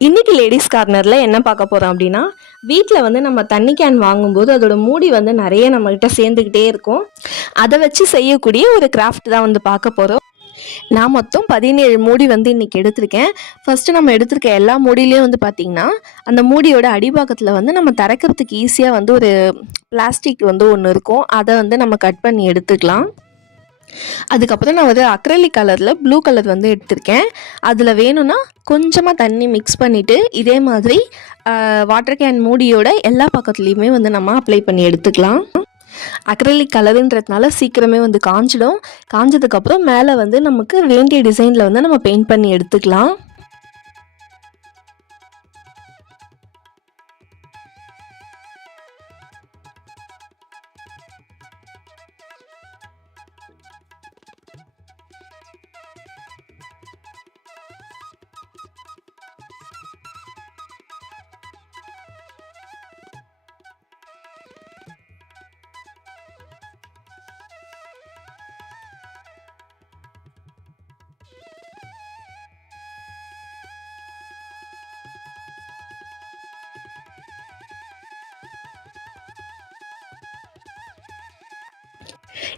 இன்னைக்கு லேடிஸ் கார்னரில் என்ன பார்க்க போகிறோம் அப்படின்னா, வீட்டில் வந்து நம்ம தண்ணி கேன் வாங்கும்போது அதோட மூடி வந்து நிறைய நம்மகிட்ட சேர்ந்துக்கிட்டே இருக்கும். அதை வச்சு செய்யக்கூடிய ஒரு கிராஃப்ட் தான் வந்து பார்க்க போகிறோம். நான் மொத்தம் 17 மூடி வந்து இன்றைக்கி எடுத்திருக்கேன். ஃபஸ்ட்டு நம்ம எடுத்திருக்க எல்லா மூடியிலையும் வந்து பார்த்திங்கன்னா, அந்த மூடியோட அடிபாகத்தில் வந்து நம்ம திறக்கிறதுக்கு ஈஸியாக வந்து ஒரு பிளாஸ்டிக் வந்து ஒன்று இருக்கும். அதை வந்து நம்ம கட் பண்ணி எடுத்துக்கலாம். அதுக்கப்புறம் நான் வந்து அக்ரலிக் கலரில் ப்ளூ கலர் வந்து எடுத்திருக்கேன். அதில் வேணும்னா கொஞ்சமாக தண்ணி மிக்ஸ் பண்ணிவிட்டு இதே மாதிரி வாட்டர் கேன் மூடியோட எல்லா பக்கத்துலேயுமே வந்து நம்ம அப்ளை பண்ணி எடுத்துக்கலாம். அக்ரலிக் கலருன்றதுனால சீக்கிரமே வந்து காஞ்சிடும். காஞ்சதுக்கப்புறம் மேலே வந்து நமக்கு வேண்டிய டிசைனில் வந்து நம்ம பெயிண்ட் பண்ணி எடுத்துக்கலாம்.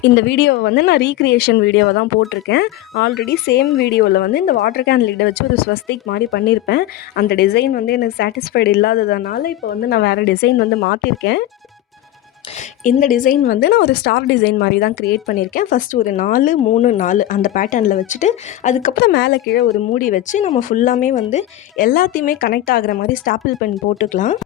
இந்த வீடியோவை வந்து நான் ரீக்ரியேஷன் வீடியோவை தான் போட்டிருக்கேன். ஆல்ரெடி சேம் வீடியோவில் வந்து இந்த வாட்டர் கேன் லிட்டை வச்சு ஒரு ஸ்வஸ்திக் மாதிரி பண்ணியிருப்பேன். அந்த டிசைன் வந்து எனக்கு சாட்டிஸ்ஃபைடு இல்லாததுனால இப்போ வந்து நான் வேறு டிசைன் வந்து மாற்றிருக்கேன். இந்த டிசைன் வந்து நான் ஒரு ஸ்டார் டிசைன் மாதிரி தான் க்ரியேட் பண்ணியிருக்கேன். ஃபஸ்ட்டு ஒரு 4 3 4 அந்த பேட்டர்னில் வச்சுட்டு அதுக்கப்புறம் மேலே கீழே ஒரு மூடி வச்சு நம்ம ஃபுல்லாமே வந்து எல்லாத்தையுமே கனெக்ட் ஆகிற மாதிரி ஸ்டாப்பிள் பென் போட்டுக்கலாம்.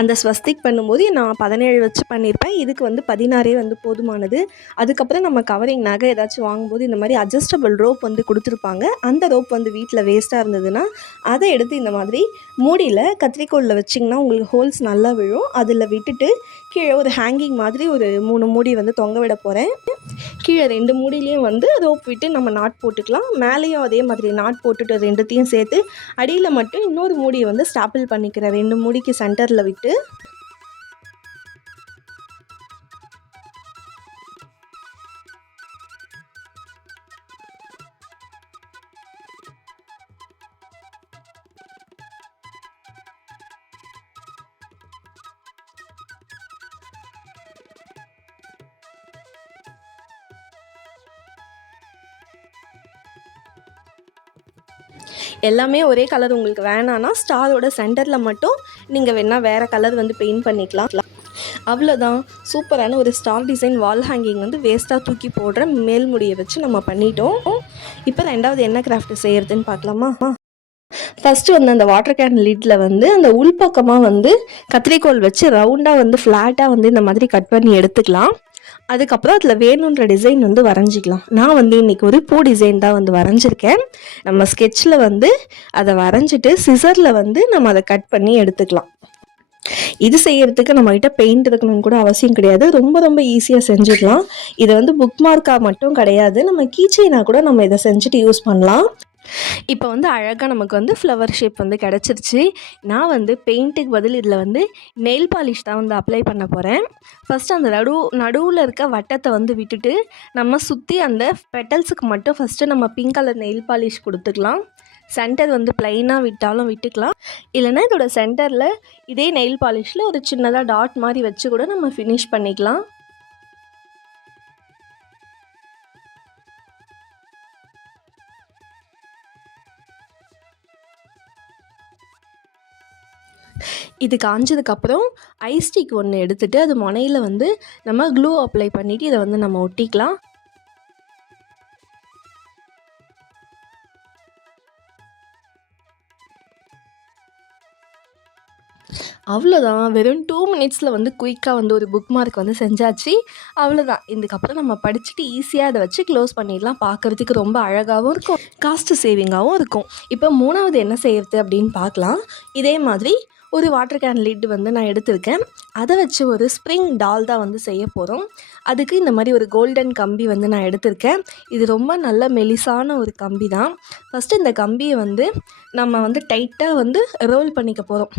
அந்த ஸ்வஸ்திக் பண்ணும்போது நான் 17 வச்சு பண்ணியிருப்பேன். இதுக்கு வந்து 16 வந்து போதுமானது. அதுக்கப்புறம் நம்ம கவரிங் நகை ஏதாச்சும் வாங்கும்போது இந்த மாதிரி அட்ஜஸ்டபிள் ரோப் வந்து கொடுத்துருப்பாங்க. அந்த ரோப் வந்து வீட்டில் வேஸ்ட்டாக இருந்ததுன்னா அதை எடுத்து இந்த மாதிரி மூடியில் கத்திரிக்கோலில் வச்சிங்கன்னா உங்களுக்கு ஹோல்ஸ் நல்லா விழும். அதில் விட்டுட்டு கீழே ஒரு ஹேங்கிங் மாதிரி ஒரு 3 மூடி வந்து தொங்க விட போகிறேன். கீழே 2 மூடிலையும் வந்து ரோப் விட்டு நம்ம நாட் போட்டுக்கலாம். மேலேயும் அதே மாதிரி நாட் போட்டுட்டு 2த்தையும் சேர்த்து அடியில் மட்டும் இன்னொரு மூடியை வந்து ஸ்டாப்பிள் பண்ணிக்கிறேன் 2 மூடிக்கு சென்டரில் விட்டு. எல்லாமே ஒரே கலர் உங்களுக்கு வேணான்னா ஸ்டாரோட சென்டரில் மட்டும் நீங்கள் வேணால் வேறு கலர் வந்து பெயிண்ட் பண்ணிக்கலாம். அவ்வளோதான், சூப்பரான ஒரு ஸ்டார் டிசைன் வால் ஹேங்கிங் வந்து வேஸ்ட்டாக தூக்கி போடுற மேல் முடியை வச்சு நம்ம பண்ணிட்டோம். இப்போ ரெண்டாவது என்ன கிராஃப்ட் செய்கிறதுன்னு பார்க்கலாமா? ஃபஸ்ட்டு வந்து அந்த வாட்டர் கேன் லிட்டில் வந்து அந்த உள்பக்கமாக வந்து கத்திரிக்கோல் வச்சு ரவுண்டாக வந்து ஃப்ளாட்டாக வந்து இந்த மாதிரி கட் பண்ணி எடுத்துக்கலாம். அதுக்கப்புறம் அதில் வேணுன்ற டிசைன் வந்து வரைஞ்சிக்கலாம். நான் வந்து இன்றைக்கி ஒரு பூ டிசைன் தான் வந்து வரைஞ்சிருக்கேன். நம்ம ஸ்கெட்சில் வந்து அதை வரைஞ்சிட்டு சிசரில் வந்து நம்ம அதை கட் பண்ணி எடுத்துக்கலாம். இது செய்யறதுக்கு நம்மகிட்ட பெயிண்ட் இருக்கணும்னு கூட அவசியம் கிடையாது. ரொம்ப ரொம்ப ஈஸியாக செஞ்சிடலாம். இதை வந்து புக் மார்க்காக மட்டும் கிடையாது, நம்ம கீச்சைனாக கூட நம்ம இதை செஞ்சுட்டு யூஸ் பண்ணலாம். இப்போ வந்து அழகாக நமக்கு வந்து ஃப்ளவர் ஷேப் வந்து கிடச்சிருச்சு. நான் வந்து பெயிண்ட்டுக்கு பதில் இதில் வந்து நெயில் பாலிஷ் தான் வந்து அப்ளை பண்ண போகிறேன். ஃபஸ்ட்டு அந்த நடுவில் இருக்க வட்டத்தை வந்து விட்டுட்டு நம்ம சுற்றி அந்த பெட்டல்ஸுக்கு மட்டும் ஃபஸ்ட்டு நம்ம பிங்க் கலர் நெயில் பாலிஷ் கொடுத்துக்கலாம். சென்டர் வந்து ப்ளைனாக விட்டாலும் விட்டுக்கலாம், இல்லைன்னா இதோட சென்டரில் இதே நெயில் பாலிஷில் ஒரு சின்னதாக டாட் மாதிரி வச்சு கூட நம்ம ஃபினிஷ் பண்ணிக்கலாம். இது காஞ்சதுக்கப்புறம் ஐஸ்டிக் ஒன்று எடுத்துகிட்டு அது முனையில் வந்து நம்ம க்ளூ அப்ளை பண்ணிவிட்டு இதை வந்து நம்ம ஒட்டிக்கலாம். அவ்வளோதான். வெறும் 2 மினிட்ஸில் வந்து குயிக்காக வந்து ஒரு புக் மார்க் வந்து செஞ்சாச்சு. அவ்வளோதான். இதுக்கப்புறம் நம்ம படிச்சுட்டு ஈஸியாக அதை வச்சு க்ளோஸ் பண்ணிடலாம். பார்க்குறதுக்கு ரொம்ப அழகாகவும் இருக்கும், காஸ்ட்டு சேவிங்காகவும் இருக்கும். இப்போ 3வது என்ன செய்கிறது அப்படின்னு பார்க்கலாம். இதே மாதிரி ஒரு வாட்டர் கேன் லிட் வந்து நான் எடுத்திருக்கேன். அதை வச்சு ஒரு ஸ்ப்ரிங் டால் தான் வந்து செய்ய போகிறோம். அதுக்கு இந்த மாதிரி ஒரு கோல்டன் கம்பி வந்து நான் எடுத்திருக்கேன். இது ரொம்ப நல்ல மெலிசான ஒரு கம்பி தான். ஃபஸ்ட்டு இந்த கம்பியை வந்து நம்ம வந்து டைட்டாக வந்து ரோல் பண்ணிக்க போகிறோம்.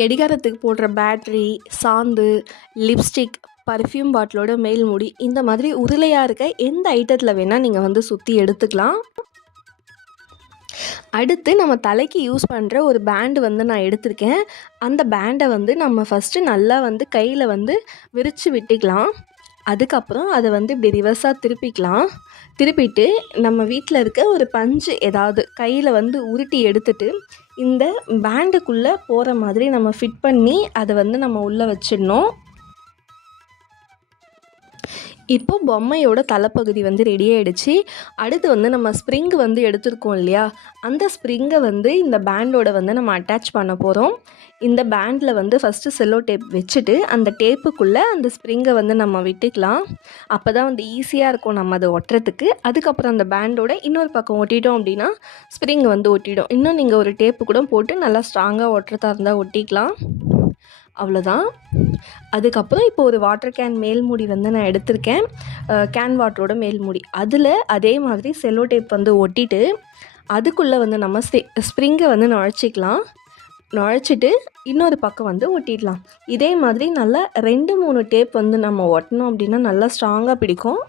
கடிகாரத்துக்கு போடுற பேட்ரி, சாந்து, லிப்ஸ்டிக், பர்ஃப்யூம் பாட்டிலோட மேல் மூடி, இந்த மாதிரி உருளையாக இருக்க எந்த ஐட்டத்தில் வேணால் நீங்கள் வந்து சுற்றி எடுத்துக்கலாம். அடுத்து நம்ம தலைக்கு யூஸ் பண்ணுற ஒரு பேண்டு வந்து நான் எடுத்திருக்கேன். அந்த பேண்டை வந்து நம்ம ஃபஸ்ட்டு நல்லா வந்து கையில் வந்து விரித்து விட்டுக்கலாம். அதுக்கப்புறம் அதை வந்து இப்படி ரிவர்ஸாக திருப்பிக்கலாம். திருப்பிட்டு நம்ம வீட்டில் இருக்க ஒரு பஞ்சு ஏதாவது கையில் வந்து உருட்டி எடுத்துட்டு இந்த பேண்டுக்குள்ளே போகிற மாதிரி நம்ம ஃபிட் பண்ணி அதை வந்து நம்ம உள்ளே வச்சிடணும். இப்போ பொம்மையோட தலைப்பகுதி வந்து ரெடி ஆகிடுச்சு. அடுத்து வந்து நம்ம ஸ்ப்ரிங் வந்து எடுத்துருக்கோம் இல்லையா, அந்த ஸ்ப்ரிங்கை வந்து இந்த பேண்டோட வந்து நம்ம அட்டாச் பண்ண போகிறோம். இந்த பேண்டில் வந்து ஃபஸ்ட்டு செல்லோ டேப் வச்சுட்டு அந்த டேப்புக்குள்ளே அந்த ஸ்ப்ரிங்கை வந்து நம்ம விட்டுக்கலாம். அப்போ தான் வந்து ஈஸியாக இருக்கும் நம்ம அதை ஒட்டுறதுக்கு. அதுக்கப்புறம் அந்த பேண்டோட இன்னொரு பக்கம் ஒட்டிட்டோம் அப்படின்னா ஸ்ப்ரிங் வந்து ஒட்டிடும். இன்னும் நீங்கள் ஒரு டேப்பு கூட போட்டு நல்லா ஸ்ட்ராங்காக ஒட்டுறதா இருந்தால் ஒட்டிக்கலாம். அவ்வளோதான். அதுக்கப்புறம் இப்போ ஒரு வாட்டர் கேன் மேல் மூடி வந்து நான் எடுத்திருக்கேன். கேன் வாட்டரோட மேல் மூடி. அதில் அதே மாதிரி செல்லோ டேப் வந்து ஒட்டிட்டு அதுக்குள்ளே வந்து நம்ம ஸ்ப்ரிங்கை வந்து நுழைச்சிட்டு இன்னொரு பக்கம் வந்து ஒட்டிடலாம். இதே மாதிரி நல்லா 2-3 டேப் வந்து நம்ம ஒட்டினோம் அப்படின்னா நல்லா ஸ்ட்ராங்காக பிடிக்கும்.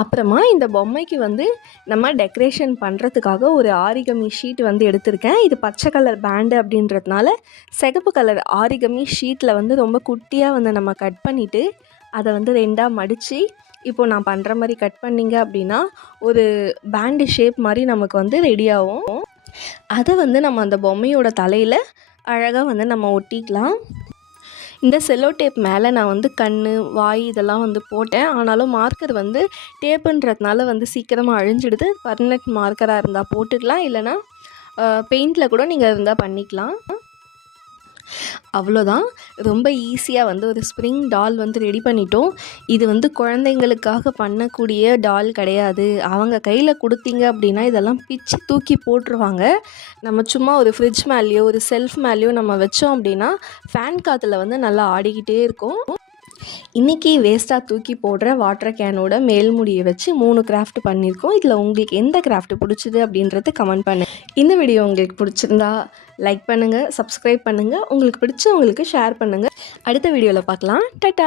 அப்புறமா இந்த பொம்மைக்கு வந்து நம்ம டெக்கரேஷன் பண்ணுறதுக்காக ஒரு ஆரிகமி ஷீட் வந்து எடுத்திருக்கேன். இது பச்சை கலர் பேண்டு அப்படின்றதுனால சிகப்பு கலர் ஆரிகமி ஷீட்டில் வந்து ரொம்ப குட்டியாக வந்து நம்ம கட் பண்ணிவிட்டு அதை வந்து 2ஆக மடித்து இப்போது நான் பண்ணுற மாதிரி கட் பண்ணிங்க அப்படின்னா ஒரு பேண்டு ஷேப் மாதிரி நமக்கு வந்து ரெடியாகும். அதை வந்து நம்ம அந்த பொம்மையோட தலையில் அழகாக வந்து நம்ம ஒட்டிக்கலாம். இந்த செல்லோ டேப் மேலே நான் வந்து கண், வாய் இதெல்லாம் வந்து போட்டேன். ஆனாலும் மார்க்கர் வந்து டேப்புன்றதுனால வந்து சீக்கிரமாக அழிஞ்சிடுது. பர்மனெண்ட் மார்க்கராக இருந்தால் போட்டுக்கலாம், இல்லைனா பெயிண்டில் கூட நீங்கள் இருந்தால் பண்ணிக்கலாம். அவ்வளோதான். ரொம்ப ஈஸியாக வந்து ஒரு ஸ்ப்ரிங் டால் வந்து ரெடி பண்ணிட்டோம். இது வந்து குழந்தைங்களுக்காக பண்ணக்கூடிய டால் கிடையாது. அவங்க கையில் கொடுத்தீங்க அப்படின்னா இதெல்லாம் பிச்சு தூக்கி போட்டுருவாங்க. நம்ம சும்மா ஒரு ஃப்ரிட்ஜ் மேலேயோ ஒரு செல்ஃப் மேலேயோ நம்ம வச்சோம் அப்படின்னா ஃபேன் காற்றுல வந்து நல்லா ஆடிக்கிட்டே இருக்கும். இன்றைக்கி வேஸ்ட்டாக தூக்கி போடுற வாட்டர் கேனோட மேல்முடியை வச்சு 3 கிராஃப்ட் பண்ணியிருக்கோம். இதில் உங்களுக்கு எந்த கிராஃப்ட் பிடிச்சிது அப்படின்றத கமெண்ட் பண்ணுங்கள். இந்த வீடியோ உங்களுக்கு பிடிச்சிருந்தா லைக் பண்ணுங்கள், சப்ஸ்கிரைப் பண்ணுங்கள், உங்களுக்கு பிடிச்சவங்களுக்கு ஷேர் பண்ணுங்கள். அடுத்த வீடியோவில் பார்க்கலாம். டாடா.